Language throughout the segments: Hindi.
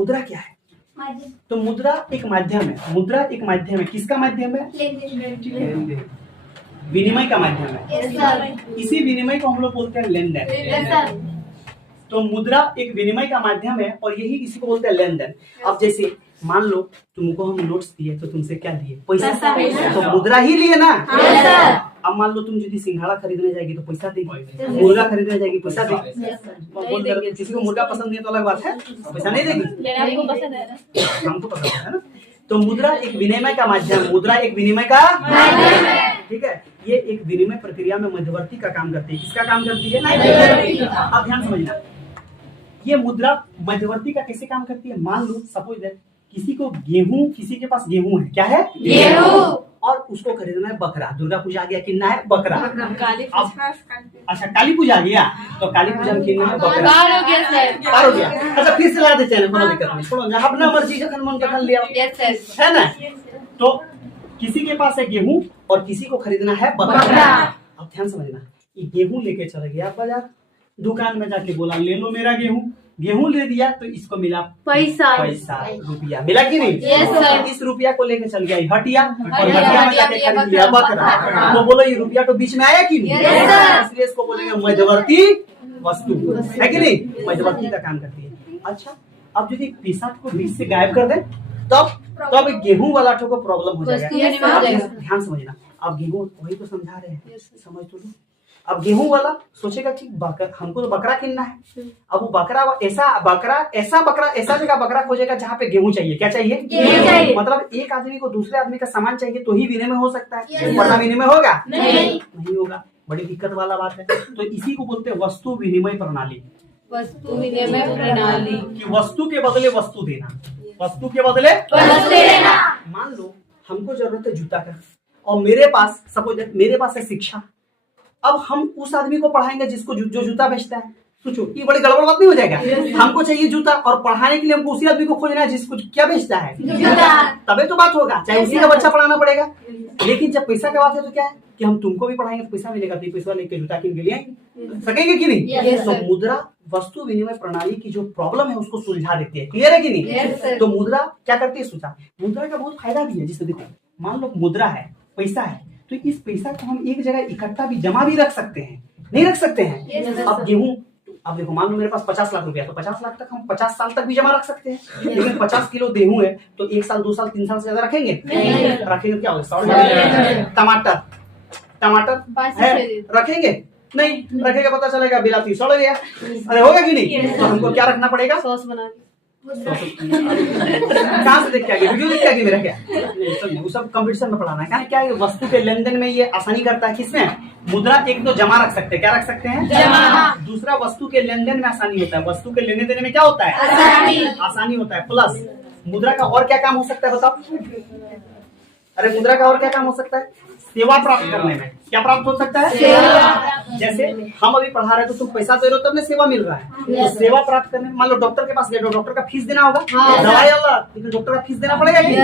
मुद्रा क्या है? तो मुद्रा एक माध्यम है। मुद्रा एक माध्यम है। किसका माध्यम है? लेन देन, विनिमय का माध्यम है। इसी विनिमय को हम लोग बोलते हैं लेन देन। तो मुद्रा एक विनिमय का माध्यम है और यही इसी को बोलते हैं लेन देन। अब जैसे मान लो तुमको हम नोट्स दिए तो तुमसे क्या लिए? पैसा। तो मुद्रा ही लिए ना। अब मान लो तुम यदि सिंघाड़ा खरीदने जाएगी तो पैसा देगी, मुर्गा खरीदने जाएगी पैसा देगी। किसी को मुर्गा पसंद नहीं है तो अलग बात है, पैसा नहीं देगी। हमको पसंद है ना। तो मुद्रा एक विनिमय का माध्यम, मुद्रा एक विनिमय का माध्यम है। ठीक है, ये एक विनिमय प्रक्रिया में मध्यवर्ती का काम करती है। किसका काम करती है? अब ध्यान समझना, ये मुद्रा मध्यवर्ती का कैसे काम करती है? मान लो सपोज दैट किसी को गेहूं, किसी के पास गेहूं है, क्या है? गेहूं। और उसको खरीदना है बकरा। दुर्गा पूजा आ गया, कितना है? बकरा। अच्छा काली पूजा आ गया तो काली पूजा में कितना है? बकरा। पार हो गया। अच्छा फिर से ला देते हैं, कोई दिक्कत नहीं, छोड़ो जहाँ अपना मर्जी जखन मन तखन लिया, है ना। तो किसी के पास है गेहूं और किसी को खरीदना है बकरा। अब ध्यान समझना, ये गेहूं लेके चला गया बाजार, दुकान में जाके बोला ले लो मेरा गेहूं। गेहूं ले दिया तो इसको मिला पैसा, रुपया मिला कि नहीं? इस रुपया को लेके चल गया हटिया और हटिया में जाके खरीद लिया बकरा। तो बोलो ये रुपया तो बीच में आया कि नहीं? इसलिए इसको बोलेंगे मध्यवर्ती वस्तु, है कि नहीं? मध्यवर्ती का काम करती है। अच्छा अब यदि पैसा को बीच से गायब कर दे तब गेहूं वाला को प्रॉब्लम हो जाएगा। ध्यान समझना, अब गेहूं वही तो समझा रहे हैं, समझ तो लो। अब गेहूं वाला सोचेगा कि हमको तो बकरा किनना है। अब वो बकरा ऐसा जगह बकरा खोजेगा जहाँ पे गेहूं चाहिए। क्या चाहिए? गेहूं चाहिए। मतलब एक आदमी को दूसरे आदमी का सामान चाहिए तो ही विनिमय हो सकता है, वरना विनिमय होगा नहीं होगा। बड़ी दिक्कत वाला बात है। तो इसी को बोलते हैं वस्तु विनिमय प्रणाली। वस्तु विनिमय प्रणाली कि वस्तु के बदले वस्तु देना, वस्तु के बदले वस्तु देना। मान लो हमको जरूरत है जूता का और मेरे पास सपोज मेरे पास है शिक्षा। अब हम उस आदमी को पढ़ाएंगे जिसको जो जूता बेचता है। सोचो ये बड़ी गड़बड़ बात नहीं हो जाएगा? हमको चाहिए जूता और पढ़ाने के लिए हमको उसी आदमी को खोजना है जिसको क्या बेचता है, तभी तो बात होगा, चाहे उसी का बच्चा पढ़ाना पड़ेगा। लेकिन जब पैसा का बात है तो क्या है कि हम तुमको भी पढ़ाएंगे तो पैसा मिलेगा, तो पैसा लेके जूता किन के लिए सकेंगे कि नहीं? तो मुद्रा वस्तु विनिमय प्रणाली की जो प्रॉब्लम है उसको सुलझा देती है। क्लियर है कि नहीं? तो मुद्रा क्या करती है? सोचा मुद्रा का बहुत फायदा भी है। जिससे देखो मान लो मुद्रा है, पैसा है, तो इस पैसा को हम एक जगह इकट्ठा भी जमा भी रख सकते हैं, नहीं रख सकते हैं? अब गेहूं, अब देखो मान लो मेरे पास 50 लाख रुपया, तो 50 लाख तक हम 50 साल तक भी जमा रख सकते हैं। लेकिन 50 किलो गेहूं है तो 1 साल 2 साल 3 साल से ज्यादा रखेंगे? रखेंगे क्या होगा? टमाटर है रखेंगे? नहीं रखेगा, पता चलेगा बिलाती सड़ गया। अरे होगा कि नहीं? तो हमको क्या रखना पड़ेगा? सॉस बना के। कहाँ से देख के आगे? वीडियो देख के आगे मेरा क्या? वो सब कंपटीशन में पढ़ाना है। क्या है वस्तु के लेन देन में ये आसानी करता है। किसमें? मुद्रा एक तो जमा रख सकते हैं, क्या रख सकते हैं? जमा। दूसरा वस्तु के लेन देन में आसानी होता है। वस्तु के लेने देने में क्या होता है? आसानी होता है। प्लस मुद्रा का और क्या काम हो सकता है बताओ? अरे मुद्रा का और क्या काम हो सकता है? सेवा प्राप्त करने में। क्या प्राप्त हो सकता है? सेवा। जैसे हम अभी पढ़ा रहे तो तुम पैसा दे रहे हो तब हमें सेवा मिल रहा है। तो सेवा प्राप्त करने में मान लो डॉक्टर के पास गए, डॉक्टर का फीस देना होगा, दवाई वाला, लेकिन डॉक्टर का फीस देना पड़ेगा कि?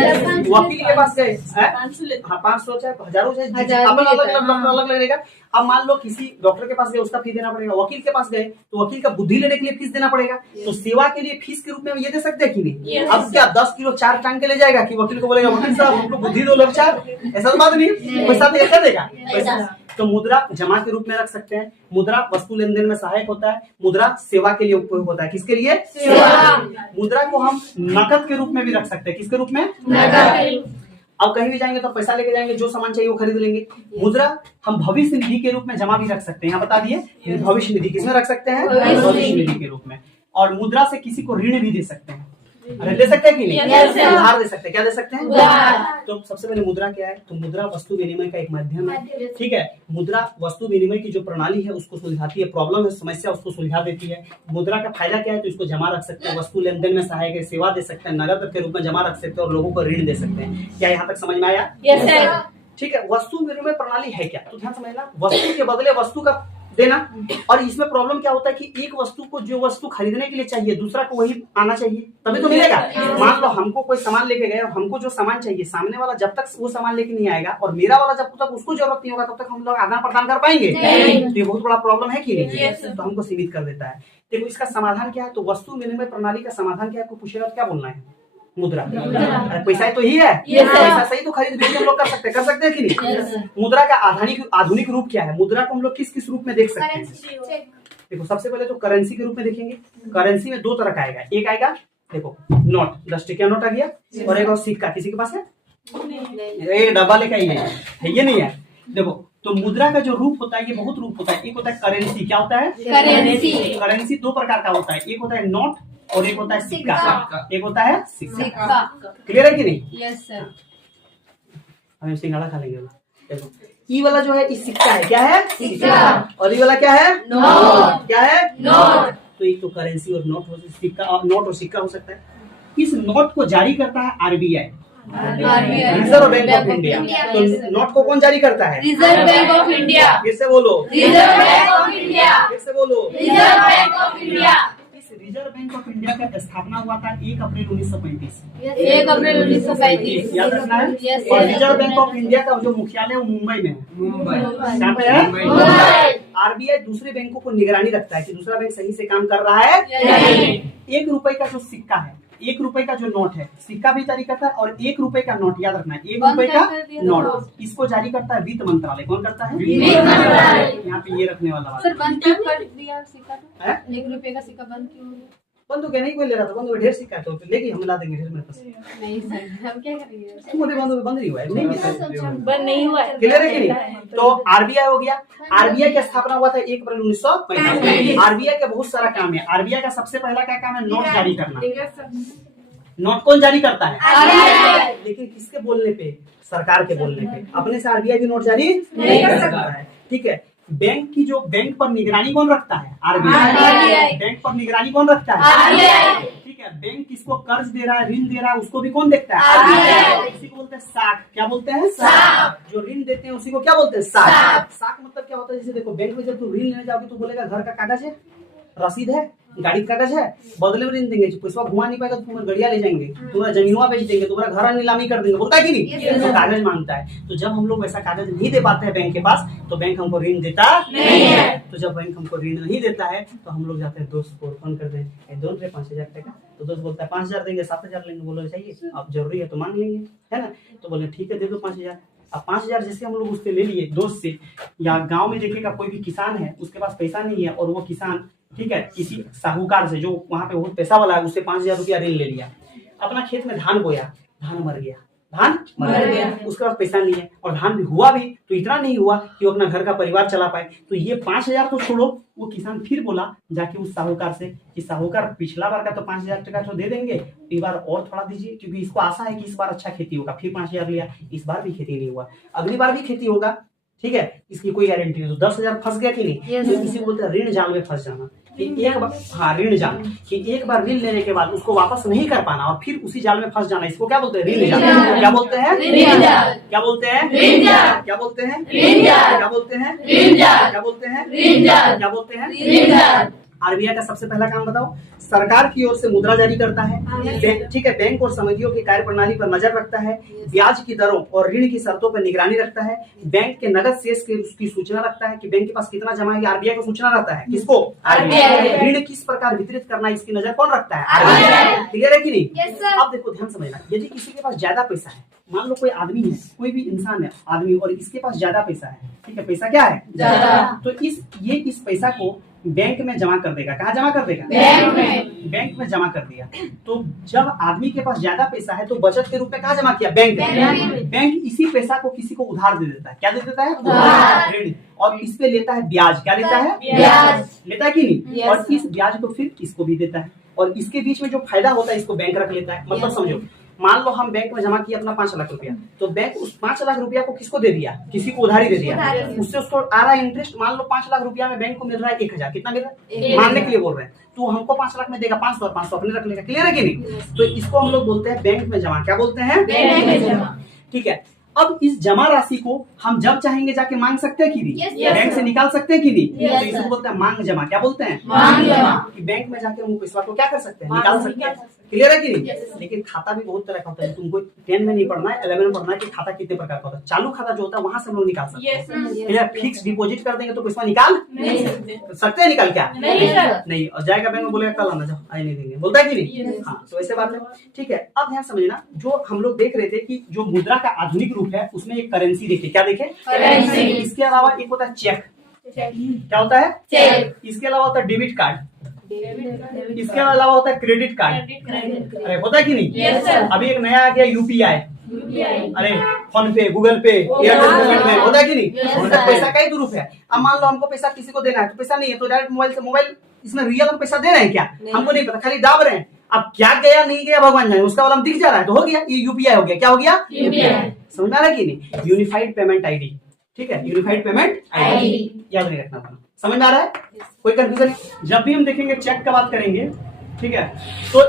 वकील के पास गए, 500 चाहे हजारों चाहे अलग लगेगा। अब मान लो किसी डॉक्टर के पास गए, उसका फीस देना पड़ेगा। वकील के पास गए तो वकील का बुद्धि लेने के लिए फीस देना पड़ेगा। तो सेवा के लिए फीस के रूप में ये दे सकते हैं कि नहीं? अब क्या 10 किलो चार टांग के ले जाएगा कि वकील को बोलेगा वकील साहब हमको बुद्धि दो लोग चार? ऐसा तो बात नहीं, पैसा तो ऐसा देगा पैसा। तो मुद्रा जमा के रूप में रख सकते हैं। मुद्रा वस्तु लेन देन में सहायक होता है। मुद्रा सेवा के लिए उपयोग होता है। किसके लिए? सेवा। मुद्रा को हम नकद के रूप में भी रख सकते हैं। किसके रूप में? नकद। अब कहीं भी जाएंगे तो पैसा लेके जाएंगे, जो सामान चाहिए वो खरीद लेंगे। मुद्रा हम भविष्य निधि के रूप में जमा भी रख सकते हैं। यहाँ बता दिए भविष्य निधि किसमें रख सकते हैं? भविष्य निधि के रूप में। और मुद्रा से किसी को ऋण भी दे सकते हैं। अरे दे सकते हैं कि नहीं? उधार दे सकते हैं। क्या दे सकते हैं? तो सबसे पहले मुद्रा क्या है? तो मुद्रा वस्तु विनिमय का एक माध्यम है। ठीक है, मुद्रा वस्तु विनिमय की जो प्रणाली है उसको सुलझाती है। प्रॉब्लम है, समस्या, उसको सुलझा देती है। मुद्रा का फायदा क्या है? तो इसको जमा रख सकते हैं, वस्तु लेन देन में सहायक है, सेवा दे सकते हैं, नगद के रूप में जमा रख सकते हैं और लोगों को ऋण दे सकते हैं। क्या यहाँ तक समझ में आया? ठीक है, वस्तु विनिमय प्रणाली है क्या? तो ध्यान समझना, वस्तु के बदले वस्तु का देना। और इसमें प्रॉब्लम क्या होता है कि एक वस्तु को जो वस्तु खरीदने के लिए चाहिए दूसरा को वही आना चाहिए तभी तो मिलेगा। मान लो हमको कोई सामान लेके गए और हमको जो सामान चाहिए सामने वाला जब तक वो सामान लेके नहीं आएगा और मेरा वाला जब तक उसको जरूरत नहीं होगा तब तक हम लोग आदान प्रदान कर पाएंगे? तो ये बहुत बड़ा प्रॉब्लम है कि नहीं? तो हमको सीमित कर देता है। देखो इसका समाधान क्या है, तो वस्तु विनिमय प्रणाली का समाधान क्या है, आपको पूछेगा तो क्या बोलना है, मुद्रा। अरे पैसा तो ही है, पैसा सही तो खरीद बेच हम लोग कर सकते हैं कि नहीं। मुद्रा का आधुनिक रूप क्या है, मुद्रा को हम लोग किस किस रूप में देख सकते हैं। देखो सबसे पहले तो करेंसी के रूप में देखेंगे। करेंसी में दो तरह का आएगा, एक आएगा देखो नोट, 10 टकिया नोट आ गया, और एक और सिक्का। किसी के पास है? ये डब्बा लेकर ही है, ये नहीं है। देखो तो मुद्रा का जो रूप होता है ये बहुत रूप होता है। एक होता है करेंसी, क्या होता है करेंसी। करेंसी दो प्रकार का होता है, एक होता है नोट और एक होता है सिक्का। एक होता है सिक्का। क्लियर है कि नहीं? Yes sir. हम सिंघाड़ा खा लेंगे। देखो ई वाला जो है, इस सिक्का है, क्या है? सिक्का। और ये वाला क्या है? नोट। क्या है? नोट। तो एक तो करेंसी और नोट हो, सिक्का और नोट और सिक्का हो सकता है। इस नोट को जारी करता है RBI, reserve bank of India. तो नोट को कौन जारी करता है? Reserve bank of India. फिर से बोलो, रिजर्व बैंक ऑफ इंडिया। फिर से बोलो, रिजर्व बैंक ऑफ इंडिया। इस रिजर्व बैंक ऑफ इंडिया का स्थापना हुआ था 1 अप्रैल 1935। 1 अप्रैल 1935। याद रखना है। Yes, और sir. Reserve bank of India का जो मुख्यालय है वो मुंबई में है। कहाँ पे है? मुंबई। आरबीआई दूसरे बैंकों को निगरानी रखता है कि दूसरा बैंक सही से काम कर रहा है। नहीं। 1 रुपए का जो सिक्का है, 1 रुपए का जो नोट है, सिक्का भी जारी करता है, और 1 रुपए का नोट, याद रखना है, 1 रुपए का नोट, इसको जारी करता है वित्त मंत्रालय। कौन करता है? वित्त मंत्रालय। यहाँ पे ये रखने वाला सर बंद क्यों कर दिया सिक्का? तो है? 1 रुपए का सिक्का बंद क्यों हो गया? बंद हो गया? नहीं कोई ले रहा था, बंद हो गया। ढेर सिक्का है तो लेगी, हम ला देंगे ढेर मेरे पास। नहीं सर, हम क्या करेंगे? तुम्हारे बंद नहीं हुआ है, नहीं है। बंद नहीं हुआ है। क्लियर है कि नहीं? तो आरबीआई हो गया। आरबीआई की स्थापना हुआ था 1 अप्रैल 1935। आरबीआई का बहुत सारा काम है। आरबीआई का सबसे पहला क्या काम है? नोट जारी करना। नोट कौन जारी करता है? आरबीआई। लेकिन किसके बोलने पे? सरकार के बोलने पे। अपने से आरबीआई भी नोट जारी नहीं कर सकता है। ठीक है। बैंक की जो, बैंक पर निगरानी कौन रखता है? आरबीआई। आरबीआई। बैंक पर निगरानी कौन रखता है? आरबीआई। ठीक है। बैंक किसको कर्ज दे रहा है, ऋण दे रहा है, उसको भी कौन देखता है? आरबीआई। उसी को बोलते हैं साख। क्या बोलते हैं? साख। जो ऋण देते हैं उसी को क्या बोलते हैं? साख। साख मतलब क्या होता है? जैसे देखो बैंक में जब तू ऋण लेने जाओगे तो बोलेगा घर का कागज है, रसीद है, गाड़ी का कागज है, बदले में ऋण देंगे, पैसा घुमा नहीं पाएगा तो तुम्हारा गड़िया ले जाएंगे, तुम्हारा जमीनवा बेच देंगे, तुम्हारा घर नीलामी कर देंगे, बोलता है कि नहीं? तो कागज मांगता है। तो जब हम लोग वैसा कागज नहीं दे पाते हैं बैंक के पास, तो बैंक हमको ऋण देता नहीं है। तो जब बैंक हमको ऋण नहीं देता है तो हम लोग जाते हैं दोस्त को फोन करते हैं, दोस्त 5,000 टका। तो दोस्त बोलता है 5,000 देंगे, 7,000 लेंगे। बोलो चाहिए, अब जरूरी है तो मांग लेंगे, है ना? तो बोले ठीक है दे दो 5,000। अब 5,000 जैसे हम लोग उससे ले लिए दोस्त से, या गांव में देखिएगा कोई भी किसान है, उसके पास पैसा नहीं है, और वो किसान ठीक है किसी साहूकार से जो वहां पे बहुत पैसा वाला है उससे 5,000 रुपया ऋण ले लिया। अपना खेत में धान बोया, धान मर गया, धान मर गया, उसके पास पैसा नहीं है, और धान भी हुआ भी तो इतना नहीं हुआ कि वो अपना घर का परिवार चला पाए। तो ये 5,000 तो छोड़ो, वो किसान फिर बोला जाके उस साहूकार से कि साहूकार पिछला बार का तो 5,000 टका तो दे देंगे, इस बार और थोड़ा दीजिए, क्योंकि इसको आशा है कि इस बार अच्छा खेती होगा। फिर 5,000 लिया, इस बार भी खेती नहीं हुआ, अगली बार भी खेती होगा, ठीक है, इसकी कोई गारंटी नहीं। तो 10,000 फंस गया कि नहीं? तो किसी को बोलते हैं ऋण जाल में फंस जाना, कि एक बार, हाँ ऋण जाल, कि एक बार ऋण लेने के बाद उसको वापस नहीं कर पाना और फिर उसी जाल में फंस जाना, इसको क्या बोलते हैं? ऋण जाल। क्या बोलते हैं? ऋण जाल। क्या बोलते हैं? ऋण जाल। क्या बोलते हैं? ऋण जाल। क्या बोलते हैं? ऋण जाल। क्या बोलते हैं? ऋण जाल। क्या बोलते हैं? ऋण जाल। आरबीआई का सबसे पहला काम बताओ, सरकार की ओर से मुद्रा जारी करता है, ठीक है, बैंक और समितियों की कार्य प्रणाली पर नजर रखता है, ब्याज की दरों और ऋण की शर्तों पर निगरानी रखता है, बैंक के नगद शेष की उसकी सूचना रखता है कि बैंक के पास कितना जमा है, आरबीआई को सूचना रहता है। किसको? आरबीआई। ऋण किस प्रकार वितरित करना है इसकी नजर कौन रखता है? आरबीआई। क्लियर है कि नहीं? Yes, sir. अब देखो ध्यान समझना, यदि किसी के पास ज्यादा पैसा है, मान लो कोई आदमी है, कोई भी इंसान है आदमी, और इसके पास ज्यादा पैसा है, ठीक है, पैसा क्या है? ज्यादा। तो इस पैसा को बैंक में जमा कर देगा। कहाँ जमा कर देगा? बैंक में। बैंक में जमा कर दिया। तो जब आदमी के पास ज्यादा पैसा है तो बचत के रूप में कहाँ जमा किया? बैंक में। बैंक इसी पैसा को किसी को उधार दे देता है। क्या दे देता है? उधार। ऋण। और इस पे लेता है ब्याज। क्या लेता है? ब्याज। लेता है कि नहीं? Yes. और इस ब्याज को फिर इसको भी देता है, और इसके बीच में जो फायदा होता है इसको बैंक रख लेता है। मतलब समझो, मान लो हम बैंक में जमा किया अपना 5 लाख रुपया, तो बैंक उस 5 लाख रुपया को किसको दे दिया? किसी को उधारी दे दिया, उससे उसको आ रहा है इंटरेस्ट। मान लो 5 लाख रुपया में बैंक को मिल रहा है 1,000, कितना मिल रहा है? मानने के लिए बोल रहे हैं, तो हमको 5 लाख में देगा 500 और 500 अपने रख लेगा। क्लियर है कि नहीं? तो इसको हम लोग बोलते हैं बैंक में जमा। क्या बोलते हैं? बैंक में जमा। ठीक है। अब इस जमा राशि को हम जब चाहेंगे जाके मांग सकते हैं कि नहीं? Yes, बैंक से निकाल सकते हैं कि नहीं? Yes, तो इसको बोलते हैं मांग जमा। क्या बोलते हैं? मांग जमा। कि बैंक में जाके हम पैसा को क्या कर सकते हैं? निकाल सकते हैं। क्लियर है कि नहीं? Yes. लेकिन खाता भी बहुत तरह का होता है, तुमको 10 में नहीं पढ़ना है, 11 में पढ़ना है कि खाता कितने प्रकार का होता है। चालू खाता जो होता है वहां से हम लोग निकाल सकते हैं। या फिक्स डिपॉजिट कर देंगे तो पैसा निकाल नहीं सकते हैं, निकाल क्या नहीं सर। नहीं, और जाएगा बैंक में बोलेगा कल आना, जाओ आए नहीं देंगे, बोलता है कि नहीं? Yes. हाँ, तो ऐसे बात है। ठीक है, अब ध्यान समझना, जो हम लोग देख रहे थे कि जो मुद्रा का आधुनिक रूप है उसमें एक करेंसी देखे, क्या देखे? करेंसी। इसके अलावा एक होता है चेक, क्या होता है? चेक। इसके अलावा होता है डेबिट कार्ड, इसके अलावा होता है क्रेडिट कार्ड। अरे होता है कि नहीं? Yes, sir. अभी एक नया आ गया यूपीआई, अरे फोन पे, गूगल पे, एयरटेल पेमेंट में, होता है कि नहीं? Yes, तो sir. पैसा का ही तो रूप है। अब मान लो हमको पैसा किसी को देना है, तो पैसा नहीं है तो डायरेक्ट मोबाइल से, मोबाइल इसमें रियल हम पैसा दे रहे हैं क्या? हमको नहीं पता, खाली दाब रहे हैं। अब क्या गया नहीं गया भगवान जाने, उसका वाला हम दिख जा रहा है तो हो गया, ये यूपीआई हो गया। क्या हो गया? यूपीआई। समझ में आ रहा है कि नहीं? यूनिफाइड पेमेंट आईडी, ठीक है, यूनिफाइड पेमेंट आईडी याद नहीं रखना था। समझ में आ रहा है? कोई कंफ्यूजन नहीं? जब भी हम देखेंगे चेक का बात करेंगे, ठीक है, तो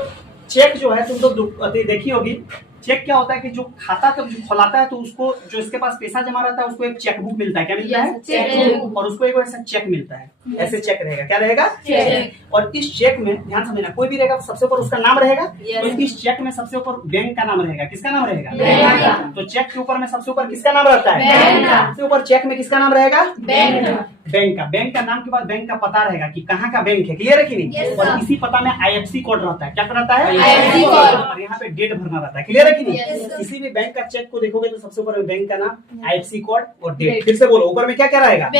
चेक जो है तुम तो देखी होगी, चेक क्या होता है कि जो खाता कब खोलाता है तो उसको, जो इसके पास पैसा जमा रहता है उसको एक चेक बुक मिलता है। क्या मिलता है? चेक। और उसको एक ऐसा चेक मिलता है, ऐसे चेक रहेगा। क्या रहेगा? चेक। और इस चेक में ध्यान समझना, कोई भी रहेगा तो सबसे ऊपर उसका नाम रहेगा। Yes. तो इस चेक में सबसे ऊपर बैंक का नाम रहेगा। किसका नाम रहेगा? बैंक का। तो चेक के ऊपर में सबसे ऊपर किसका नाम रहता है? बैंक का। सबसे ऊपर चेक में किसका नाम रहेगा? बैंक का। बैंक का। बैंक का नाम के बाद बैंक का पता रहेगा कि कहाँ का बैंक है। क्लियर है कि नहीं? Yes, और sir. इसी पता में आईएफसी कोड रहता है। क्या रहता है? IFSC code. और यहाँ पे डेट भरना रहता है। क्लियर है कि नहीं? Yes, sir. किसी भी बैंक का चेक को देखोगे तो सबसे ऊपर में बैंक का नाम, आईएफसी कोड और डेट। फिर से बोलो, ऊपर में क्या क्या रहेगा?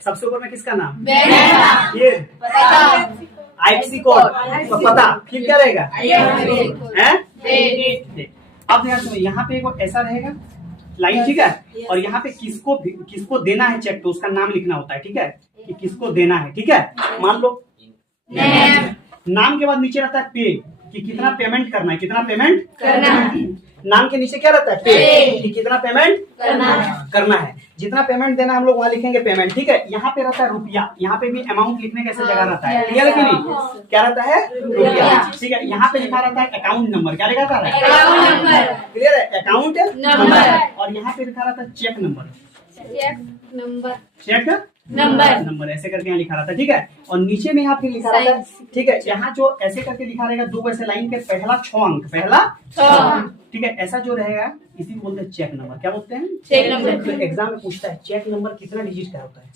सबसे ऊपर में किसका नाम? ये आईएफसी कोड तो पता, फिर क्या रहेगा? हैं? अब ध्यान सुनो, यहाँ पे एक ऐसा रहेगा लाइन, ठीक है, और यहाँ पे किसको देना है चेक तो उसका नाम लिखना होता है। ठीक है, कि किसको देना है। ठीक है, मान लो नाम के बाद नीचे रहता है पे, कि कितना पेमेंट करना है, कितना पेमेंट करना है। नाम के नीचे क्या रहता है? पे, कि कितना पेमेंट करना है। जितना पेमेंट देना हम लोग वहाँ लिखेंगे पेमेंट। ठीक है, यहाँ पे रहता है रुपया, यहाँ पे भी अमाउंट लिखने का ऐसा जगह रहता है। क्लियर है कि नहीं? क्या रहता है? रुपया। ठीक है, यहाँ पे लिखा रहता है अकाउंट नंबर। क्या लिखा रहता है? Account number. क्लियर है? Account number. और यहाँ पे लिखा रहता है चेक नंबर। चेक नंबर ऐसे करके यहाँ लिखा रहता है। ठीक है, और नीचे में यहाँ फिर लिखा रहता है। ठीक है, यहाँ जो ऐसे करके लिखा रहेगा दो वैसे लाइन के पहला 6 अंक, पहला 6। ठीक है, ऐसा जो रहेगा इसी को बोलते हैं चेक नंबर। क्या बोलते हैं? Check number. तो एग्जाम में पूछता है चेक नंबर कितना डिजिट का होता है?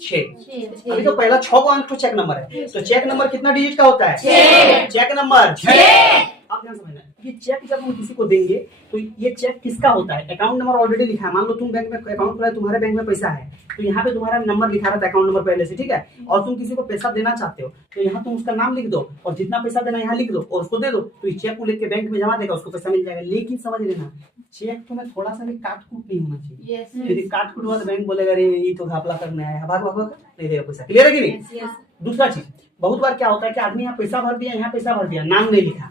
6। अभी तो पहला 6 को अंक तो चेक नंबर है, तो चेक नंबर कितना डिजिट का होता है? 6। Check number 6। आप ध्यान समझना, ये चेक जब हम किसी को देंगे तो ये चेक किसका होता है? अकाउंट नंबर ऑलरेडी लिखा है। मान लो तुम बैंक में अकाउंट खुला है, तुम्हारे बैंक में पैसा है, तो यहाँ पे तुम्हारा नंबर लिखा रहता है, अकाउंट नंबर पहले से। ठीक है, और तुम किसी को पैसा देना चाहते हो तो यहाँ तुम उसका नाम लिख दो और जितना पैसा देना यहाँ लिख दो और उसको दे दो, तो इस चेक को लेकर बैंक में जमा देगा, उसको पैसा मिल जाएगा। लेकिन समझ लेना, चेक तो में थोड़ा सा भी काट कूट नहीं होना चाहिए। यदि काट कूट हुआ तो बैंक बोलेगा अरे ये तो घपला करने आया है, भाग भाग भाग, नहीं देगा पैसा। क्लियर है कि नहीं? दूसरा चीज, बहुत बार क्या होता है कि आदमी यहाँ पैसा भर दिया, यहाँ पैसा भर दिया, नाम नहीं लिखा,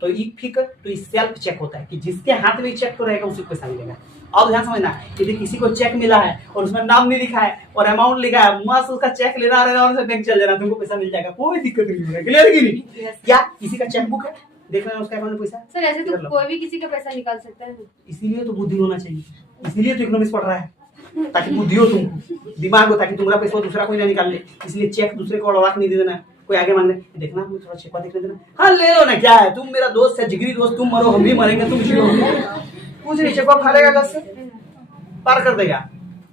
तो ये फिक तो ये सेल्फ चेक होता है कि जिसके हाथ में चेक तो रहेगा उसी को पैसा मिलेगा। अब ध्यान समझना, यदि किसी को चेक मिला है और उसमें नाम नहीं लिखा है और अमाउंट लिखा है, मस्त उसका चेक लेना रहेगा और उसे बैंक चल जाना, तुमको पैसा मिल जाएगा, कोई दिक्कत नहीं होगा। क्लियर है कि नहीं? या किसी का चेक बुक है, देख रहे हैं उसका अकाउंट में पैसा। सर ऐसे तो कोई भी किसी का पैसा निकाल सकता है। इसीलिए तो बुद्धि होना चाहिए, इसीलिए तो इकोनॉमिक्स पढ़ रहा है, ताकि बुद्धि हो, तुमको दिमाग हो, ताकि तुम्हारा पैसा दूसरा कोई ना निकाल ले। इसलिए चेक दूसरे को अड़वाक नहीं दे देना, कोई आगे मांग ले, देखना मुझे थोड़ा चेक देखने देना, हाँ ले लो ना, क्या है, तुम मेरा दोस्त है, जिगरी दोस्त, तुम मरो हम भी मरेंगे, तुम जियो, कुछ नहीं, चेक खा लेगा, घर से पार कर देगा।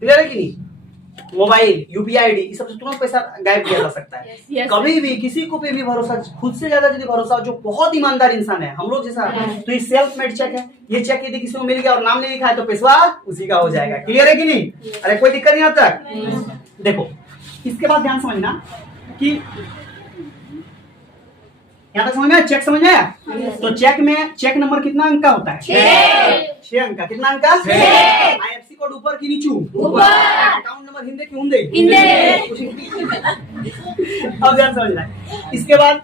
क्लियर है कि नहीं? मोबाइल, यूपीआई आईडी, इस सबसे तुरंत पैसा गायब किया जा सकता है। Yes. कभी भी किसी को पे भी भरोसा, खुद से ज्यादा यदि भरोसा हो, जो बहुत ईमानदार इंसान है, हम लोग जैसा, तो ये सेल्फ मेड चेक है। ये चेक यदि किसी को मिल गया और नाम नहीं लिखा है तो पैसा उसी का हो जाएगा। क्लियर है कि नहीं? अरे कोई दिक्कत नहीं आता? देखो, इसके बाद ध्यान समझना कि यहाँ तक समझ में आया? चेक समझ में आया? तो चेक में चेक नंबर कितना अंक का होता है? 6 अंक का। कितना अंक का? 6। आईएफसी कोड ऊपर की नीचू? ऊपर। अकाउंट नंबर हिंदे की हुंदे? अब ध्यान समझना, इसके बाद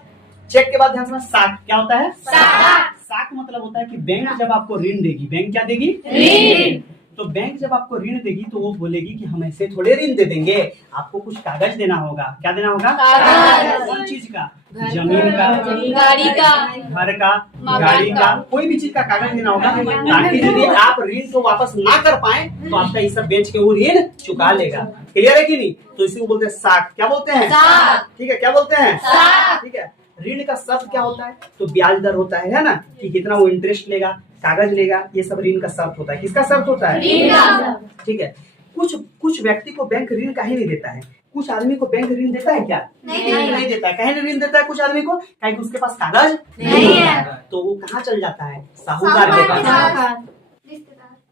चेक के बाद ध्यान समझना, साख क्या होता है? साख मतलब होता है कि बैंक जब आपको ऋण देगी, बैंक क्या देगी? ऋण। तो बैंक जब आपको ऋण देगी तो वो बोलेगी कि हम ऐसे थोड़े ऋण दे देंगे, आपको कुछ कागज देना होगा। क्या देना होगा? कागज। कौन चीज का? जमीन का, गाड़ी का, घर का, मकान गाड़ी का। का, कोई भी चीज का कागज देना होगा, ताकि यदि आप ऋण को वापस ना कर पाए तो आपका ये सब बेच के वो ऋण चुका लेगा। क्लियर है कि नहीं? तो इसी को बोलते हैं साख। क्या बोलते हैं? साख। ठीक है, क्या बोलते हैं? साख। ठीक है। ऋण का शर्त क्या होता है? तो ब्याज दर होता है ना, कि कितना वो इंटरेस्ट लेगा, कागज लेगा, ये सब ऋण का शर्त होता है। किसका शर्त होता है? ऋण का। ठीक है। कुछ व्यक्ति को बैंक ऋण काहे नहीं देता है? कुछ आदमी को बैंक ऋण देता है क्या? नहीं देता है। काहे नहीं ऋण देता है कुछ आदमी को? काहे कि उसके पास कागज नहीं है। तो वो कहाँ चल जाता है? साहूकार के पास।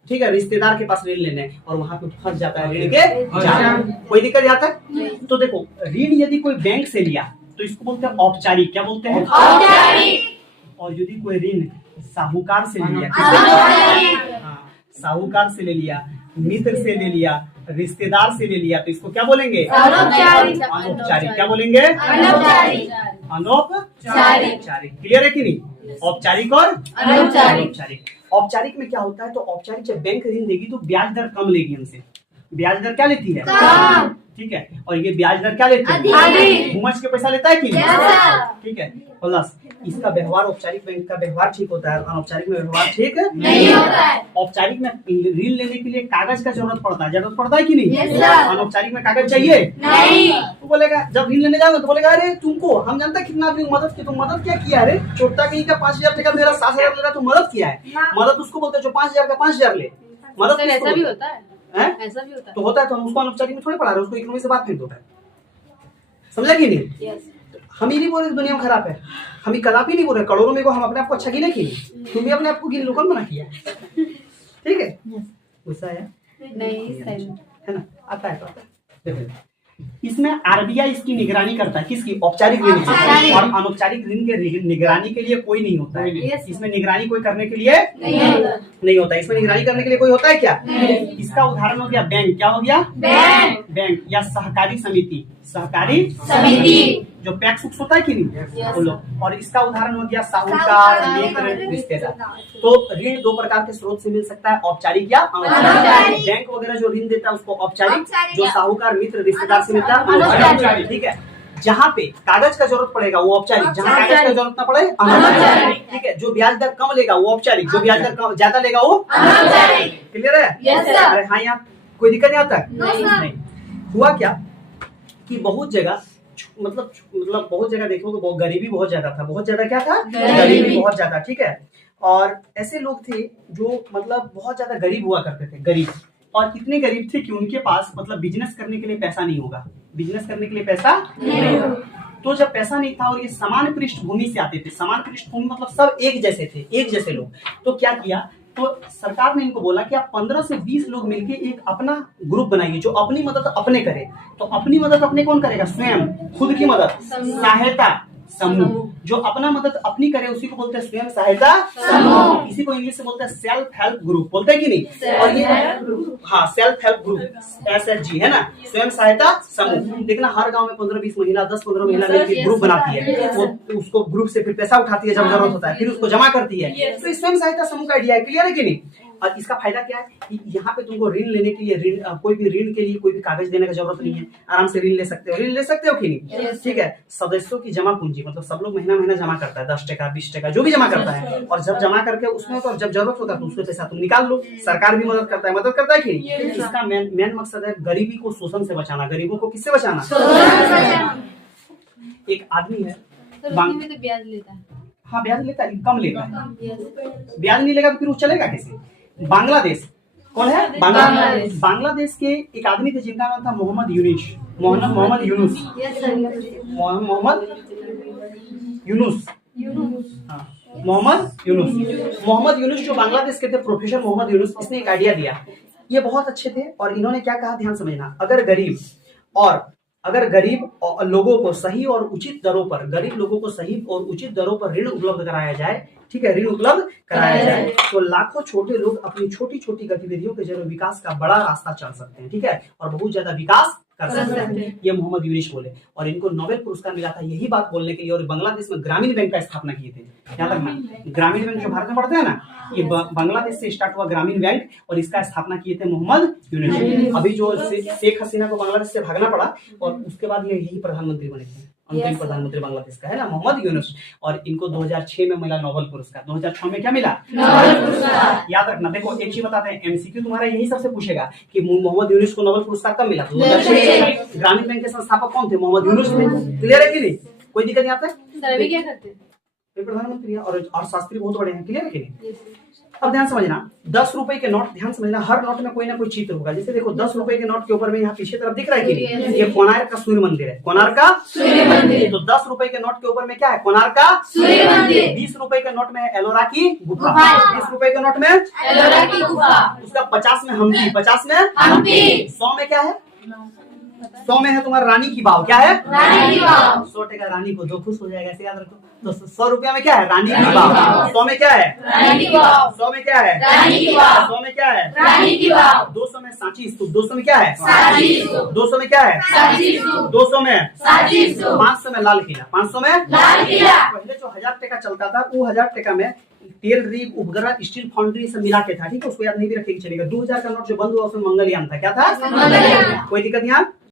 ठीक है, रिश्तेदार के पास ऋण लेने, और वहां पे फंस जाता है ऋण के जाल। कोई दिक्कत यहाँ तक? तो देखो, ऋण यदि कोई बैंक से लिया तो इसको बोलते हैं औपचारिक। क्या बोलते हैं? औपचारिक। और यदि कोई ऋण साहूकार से ले लिया, अनौपचारिक। हाँ, साहूकार से ले लिया, मित्र से ले लिया, रिश्तेदार से ले लिया, तो इसको क्या बोलेंगे? अनौपचारिक। अनौपचारिक। क्या बोलेंगे? अनौपचारिक। अनौपचारिक। क्लियर है कि नहीं? औपचारिक और अनौपचारिक। औपचारिक में क्या होता है? तो औपचारिक जब बैंक ऋण देगी तो ब्याज दर कम लेगी हमसे। ब्याज दर क्या लेती है? कम। ठीक है। और ये ब्याज दर क्या लेती है? अधिक। घूमच के पैसा लेता है कि नहीं? Yes, sir। ठीक है। प्लस इसका व्यवहार, औपचारिक बैंक का व्यवहार ठीक होता है, अनौपचारिक में व्यवहार ठीक नहीं होता है। औपचारिक में ऋण लेने के लिए कागज का जरूरत पड़ता है। जरूरत पड़ता है कि नहीं? Yes, sir। अनौपचारिक में कागज चाहिए नहीं। तो बोलेगा, जब ऋण लेने जाओगे तो बोलेगा, अरे तुमको हम जानते हैं कितना आदमी को मदद की, तुम मदद क्या किया? अरे छोटा कहीं का 5,000 टका मेरा 7,000 ले रहा, तुम मदद किया है। मदद उसको बोलते हैं जो 5,000 का 5,000 ले। मदद सर, किसको ऐसा भी बोलते होता है। हैं? ऐसा भी होता तो होता है, तो हम उसको अनौपचारिक में थोड़ी पढ़ा रहे हैं, उसको इकोनॉमी से बात फेंक दो। समझा कि नहीं? है। Yes। हम ही नहीं बोल रहे दुनिया में खराब है, हम ही कदापि नहीं बोल रहे करोड़ों में को हम अपने आप को अच्छा गिने की नहीं, तुम भी अपने आप को गिन लो, कौन मना किया? ठीक है, गुस्सा है नहीं, सही। है ना? आता है तो आता है। देखो, इसमें आरबीआई इसकी निगरानी करता है। किसकी? औपचारिक ऋण की। औपचारिक। और अनौपचारिक ऋण के निगरानी के लिए कोई नहीं होता है। Yes। इसमें निगरानी कोई करने के लिए नहीं होता है। इसमें निगरानी करने के लिए कोई होता है क्या? नहीं। इसका उदाहरण हो गया बैंक। क्या हो गया? बैंक या सहकारी समिति। सहकारी समिति। जो पैक्स उक्स होता है कि नहीं? Yes। बोलो। और इसका उदाहरण हो गया साहूकार, मित्र, रिश्तेदार। तो ऋण दो प्रकार के स्रोत से मिल सकता है, औपचारिक या अनौपचारिक। बैंक वगैरह जो ऋण देता है उसको औपचारिक, जो साहूकार, मित्र, रिश्तेदार से मिलता है अनौपचारिक। ठीक है। जहाँ पे कागज का जरूरत पड़ेगा वो औपचारिक, जहाँ कागज का जरूरत ना पड़े अनौपचारिक। ठीक है। जो ब्याज दर कम लेगा वो औपचारिक, जो ब्याज दर ज्यादा लेगा वो अनौपचारिक। क्लियर है? Yes, sir। अरे हाँ, यहाँ कोई दिक्कत नहीं आता है? नहीं। हुआ क्या कि बहुत जगह मतलब बहुत जगह देखो तो बहुत गरीबी बहुत ज्यादा था। बहुत ज्यादा क्या था? गरीबी बहुत ज्यादा। ठीक है। और ऐसे लोग थे जो मतलब बहुत ज्यादा गरीब हुआ करते थे, गरीब। और इतने गरीब थे कि उनके पास मतलब बिजनेस करने के लिए पैसा नहीं होगा, बिजनेस करने के लिए पैसा नहीं होगा। तो जब पैसा नहीं था और ये समान पृष्ठभूमि से आते थे, समान पृष्ठभूमि मतलब सब एक जैसे थे, एक जैसे लोग, तो क्या किया? तो सरकार ने इनको बोला कि आप 15 से 20 लोग मिलके एक अपना ग्रुप बनाइए जो अपनी मदद अपने करे। तो अपनी मदद अपने कौन करेगा? स्वयं, खुद की मदद, सहायता समूह। जो अपना मदद अपनी करे उसी को बोलते हैं स्वयं सहायता समूह। इसी को इंग्लिश से बोलते हैं सेल्फ हेल्प ग्रुप। बोलते हैं कि नहीं? और ये हाँ, सेल्फ हेल्प ग्रुप, SHG है ना, स्वयं सहायता समूह। देखना हर गांव में 15-20 महिला, 10-15 महिला मिलकर ग्रुप बनाती है। वो उसको ग्रुप से फिर पैसा उठाती है जब जरूरत होता है, फिर उसको जमा करती है। तो स्वयं सहायता समूह का आइडिया है। क्लियर है कि नहीं? और इसका फायदा क्या है कि यहाँ पे तुमको ऋण लेने के लिए कोई भी ऋण के लिए कोई भी कागज देने का जरूरत नहीं है, आराम से ऋण ले सकते हो। ऋण ले सकते हो कि नहीं? ठीक है। सदस्यों की जमा पूंजी मतलब सब लोग महीना जमा करता है, 10 टका 20 टका जो भी जमा करता है। और जब जमा करके उसमें तो जब जरूरत होता है तो उसमें पैसा तुम निकाल लो। सरकार भी मदद करता है कि नहीं? इसका मेन मकसद है गरीबी को शोषण से बचाना। गरीबों को किससे बचाना? एक आदमी है, सर, उसमें भी तो ब्याज लेता है। हाँ ब्याज लेता है, कम लेता है। Yes। ब्याज नहीं लेगा तो फिर वो चलेगा कैसे? बांग्लादेश कौन है? बांग्लादेश के एक आदमी थे जिनका नाम था मोहम्मद यूनुस। मोहम्मद यूनुस। Yes, sir। मोहम्मद यूनुस। हाँ, मोहम्मद यूनुस जो बांग्लादेश के थे, प्रोफेसर मोहम्मद यूनुस, इसने एक आइडिया दिया। ये बहुत अच्छे थे और इन्होंने क्या कहा, ध्यान समझना। अगर गरीब लोगों को सही और उचित दरों पर, गरीब लोगों को सही और उचित दरों पर ऋण उपलब्ध कराया जाए, ठीक है, ऋण उपलब्ध कराया जाए, तो लाखों छोटे लोग अपनी छोटी छोटी गतिविधियों के जरिए विकास का बड़ा रास्ता चल सकते हैं। ठीक है। और बहुत ज्यादा विकास कर सकते हैं, ये मोहम्मद यूनुस बोले। और इनको नोबेल पुरस्कार मिला था यही बात बोलने के लिए, और बांग्लादेश में ग्रामीण बैंक का स्थापना किए थे। याद रखना, ग्रामीण बैंक जो भारत में पढ़ते हैं ना, ये बांग्लादेश से स्टार्ट हुआ ग्रामीण बैंक, और इसका स्थापना किए थे मोहम्मद यूनुस। अभी जो शेख हसीना को बांग्लादेश से भागना पड़ा, और उसके बाद ये यही प्रधानमंत्री बने थे, अंतिम प्रधानमंत्री बांग्लादेश का है ना, मोहम्मद यूनुस। और इनको 2006 में मिला नोबेल पुरस्कार। 2006 में क्या मिला? नोबेल पुरस्कार। याद रखना, देखो एक चीज बताते हैं, एमसीक्यू तुम्हारा यही सबसे पूछेगा कि मोहम्मद यूनुस को नोबेल पुरस्कार कब मिला? 2006। ग्रामीण बैंक के संस्थापक कौन थे? मोहम्मद यूनुस थे। क्लियर है कि नहीं? कोई दिक्कत नहीं आता है? सर अभी क्या करते हैं? प्रधानमंत्री है, और शास्त्री बहुत बड़े हैं। क्लियर है कि नहीं? अब ध्यान समझना, 10 रुपए के नोट, ध्यान समझना, हर नोट में कोई ना कोई चित्र होगा। जैसे देखो 10 रुपए के नोट के ऊपर में यहाँ पीछे तरफ दिख रहा है कि नहीं? ये कोणार्क का सूर्य मंदिर है। कोणार्क का सूर्य मंदिर। तो 10 रुपए के नोट के ऊपर में क्या है? कोणार्क का सूर्य मंदिर। 20 रुपए के नोट में है एलोरा की गुफा। गुफा। 20 रुपए के नोट में एलोरा की गुफा। उसका 50 में हम्पी, 50 में हम्पी। 100 में क्या है? 100 में है तुम्हारा रानी की बाव। क्या है? रानी की बाव। 100 टका रानी को दो, खुश हो जाएगा, ऐसे याद रखो। तो 100 रुपया में क्या है? रानी की बाव। 100 में क्या है? रानी की बाव। 100 में क्या है? रानी की बाव। 100 में क्या है? रानी की बाव। 200 में सांची स्तूप। 200 में क्या है? सांची स्तूप। 200 में क्या है? सांची स्तूप। 200 में सांची स्तूप। 500 में लाल किला। 500 में लाल किला। पहले जो 1000 टका चलता था, वो 1000 टका में तेल, रीग, उपग्रह, स्टील फाउंड्री सब मिला के था। ठीक है, उसको याद नहीं भी रखेगी चलेगा। 2000 का नोट जो बंद हुआ उसमें मंगलयान था। क्या था? मंगलयान। कोई दिक्कत यहाँ?